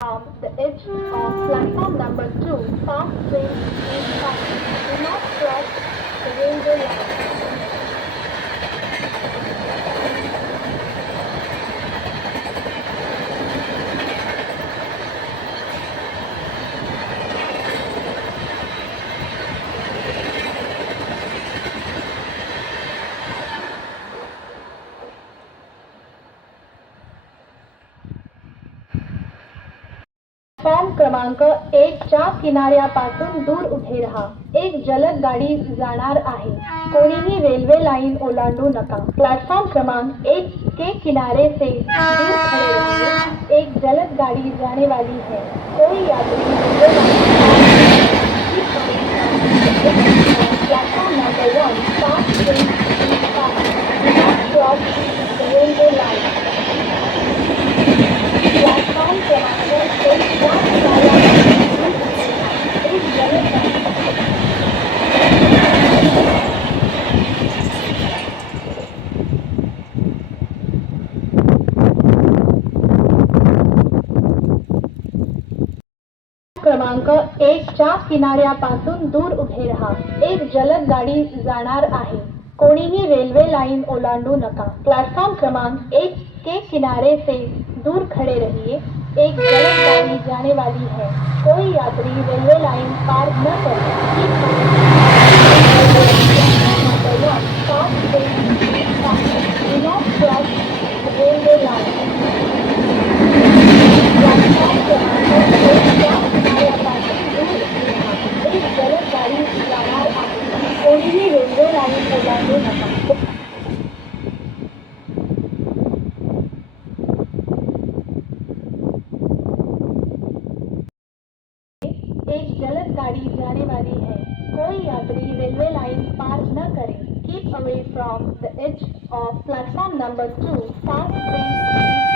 The edge of platform number 2, fast train is coming. Do not cross the railway line. Platform क्रमांक 1 च्या किनाऱ्यापासून दूर उभे राहा. एक जलद गाडी जाणार आहे. कोणीही रेल्वे लाइन ओलांडू नका. प्लेटफॉर्म क्रमांक 1 के किनारे से दूर खड़े रहिए. एक जलद गाड़ी जाने वाली है. कोई यात्री railway line platform number 1 fast train cross the railway line. Platform क्रमांक 1 च्या किनाऱ्यापासून एक जलद गाडी क्रमांक 1 च्या किनाऱ्यापासून दूर उभे राहा. एक जलद गाडी जाणार आहे. कोणीही रेल्वे लाइन ओलांडू नका. प्लेटफॉर्म क्रमांक 1 के किनारे से दूर खड़े रहिए. एक जलद गाड़ी जाने वाली है. कोई यात्री रेलवे लाइन पार न करे. Do not cross the railway line. Platform क्रमांक 1 च्या किनाऱ्यापासून दूर उभे राहा. एक जलद गाडी जाणार आहे. कोणीही रेल्वे लाइन ओलांडू नका. एक जलद गाड़ी जाने वाली है. कोई यात्री रेलवे लाइन पार न करे. Keep away from the edge of platform number 2. Fast train